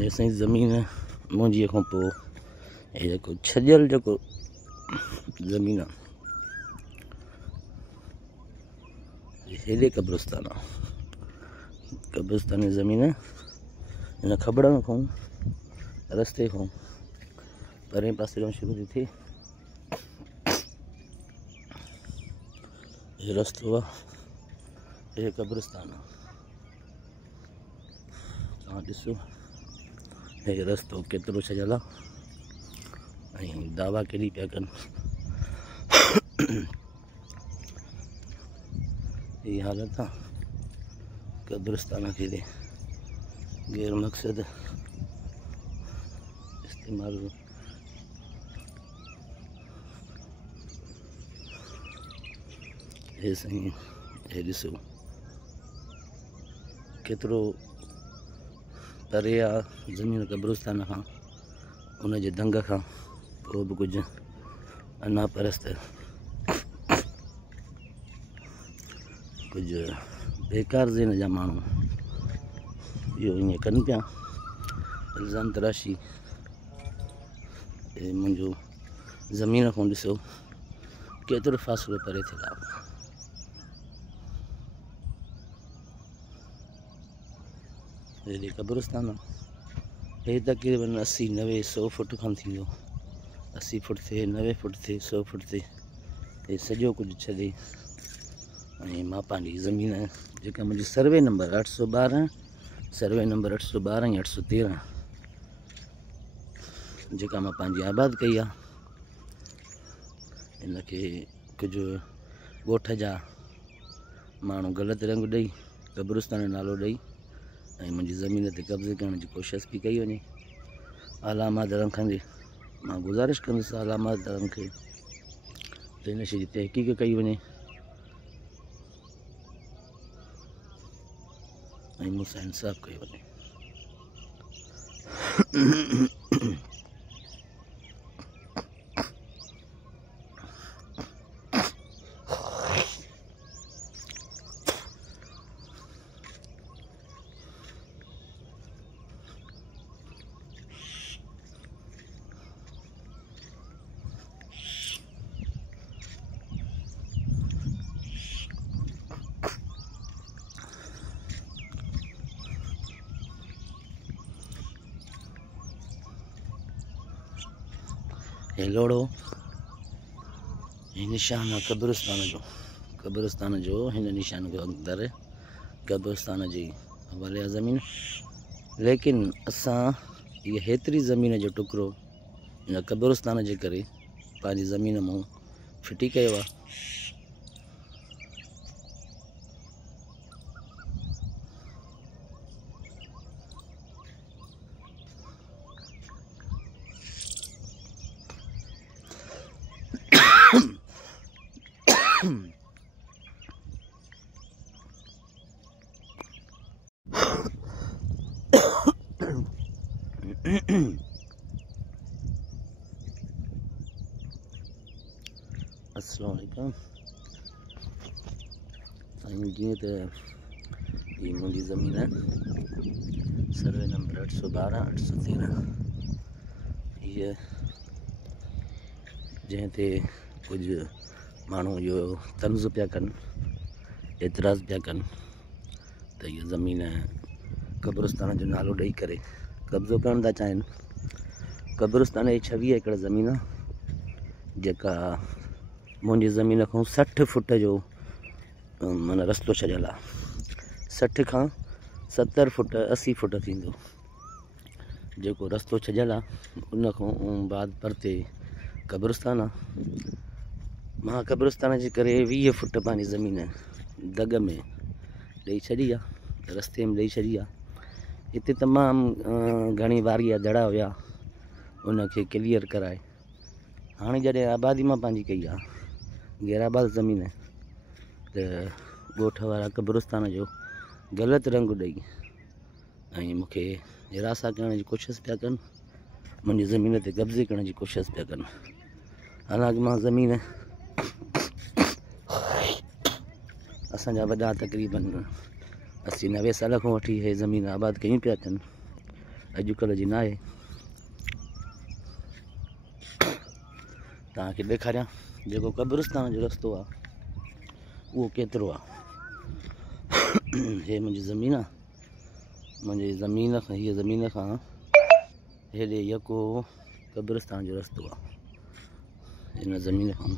ऐसे ही ज़मीन मुंहिंजी खां पोइ हे जेको छॼल जेको ज़मीन आहे हेॾे क़ब्रिस्तान आहे। क़ब्रिस्तान जी ज़मीन हिन खबड़नि खां रस्ते खां परे पासे खां शुरू थी थिए। हे रस्तो आहे, हे क़ब्रिस्तान आहे। तव्हां ॾिसो हे रस्तो केतिरो छॾियल आहे ऐं दावा केॾी पिया कनि। हीअ हालत आहे क़ब्रिस्तान खे गैर मक़सद इस्तेमाल हे साईं हे ॾिसो केतिरो परे आहे ज़मीन क़ब्रिस्तान खां। उनजे दंग खां पोइ बि कुझु अना परस्त कुझु बेकार ज़हन जा माण्हू इहो ईअं कनि पिया। इल्ज़ाम तराशी मुंहिंजो ज़मीन खां ॾिसो केतिरो फ़ासिलो परे थियल आहे। हेॾे क़ब्रिस्तान आहे। हे तक़रीबन 80, 90, 100 फुट खां थींदो। 80 फुट थिए, 90 फुट थिए, 100 फुट थिए। हे सॼो कुझु छॾे ऐं मां पंहिंजी ज़मीन जेका मुंहिंजी सर्वे नंबर 812, सर्वे नंबर 812 ऐं 813 जेका मां पंहिंजी आबाद कई आहे, इनखे कुझु ॻोठ जा माण्हू ग़लति रंग ॾेई क़ब्रिस्तान जो नालो ॾेई ऐं मुंहिंजी ज़मीन ते कब्ज़े करण जी कोशिशि बि कई वञे। आला मादरनि खां मां गुज़ारिश कंदुसि आला मादरनि खे त हिन शइ जी तहक़ीक़ कई वञे ऐं मूंसां इंसाफ़ कयो वञे। हे लोड़ो, हे निशान आहे क़ब्रिस्तान जो। कब्रिस्तान जो हिन निशान के अंदर कब्रिस्तान जी हवाले ज़मीन, लेकिन असां ये हेतरी ज़मीन जो टुकड़ो इन कब्रिस्तान जे करे पंहिंजी ज़मीन मां फिटी कयो आहे। अस्सलाम वालेकुम साईं, जीअं त हीअ मुंहिंजी ज़मीन आहे, सर्वे नंबर 812 813। हीअ जंहिं ते कुझु माण्हू इहो तंज़ पिया कनि, एतिराज़ पिया कनि त हीअ ज़मीन कब्रिस्तान जो नालो ॾेई करे कब्ज़ो करणु था चाहिनि। कब्रिस्तान जी 26 एकड़ ज़मीन आहे, जेका मुंहिंजी ज़मीन खां 60 फुट जो माना रस्तो छॾियल आहे। 60 खां 70 फुट 80 फुट थींदो जेको रस्तो छॾियल आहे, उन खां बाद परते कब्रिस्तान आहे। मां कब्रिस्तान जे करे 20 फुट पंहिंजी ज़मीन दग में ॾेई छॾी आहे, रस्ते में ॾेई छॾी आहे। हिते तमामु घणी वारी दड़ा हुया, उनखे क्लियर कराए हाणे जॾहिं आबादी मां पंहिंजी कई आहे गैराबाद ज़मीन, त ॻोठ वारा कब्रिस्तान जो ग़लति रंग ॾेई ऐं मूंखे हिरासा करण जी कोशिशि पिया कनि, मुंहिंजी ज़मीन ते कब्ज़े करण जी कोशिशि पिया कनि। हालांकि मां ज़मीन असांजा वॾा तक़रीबन 80-90 साल खां वठी इहे ज़मीन आबाद कयूं पिया अथनि, अॼुकल्ह जी न आहे। तव्हांखे ॾेखारियां जेको कब्रिस्तान जो रस्तो आहे उहो केतिरो आहे। हे मुंहिंजी ज़मीन आहे, मुंहिंजी ज़मीन खां हीअ ज़मीन खां हेॾे यको कब्रिस्तान जो रस्तो आहे। हिन ज़मीन खां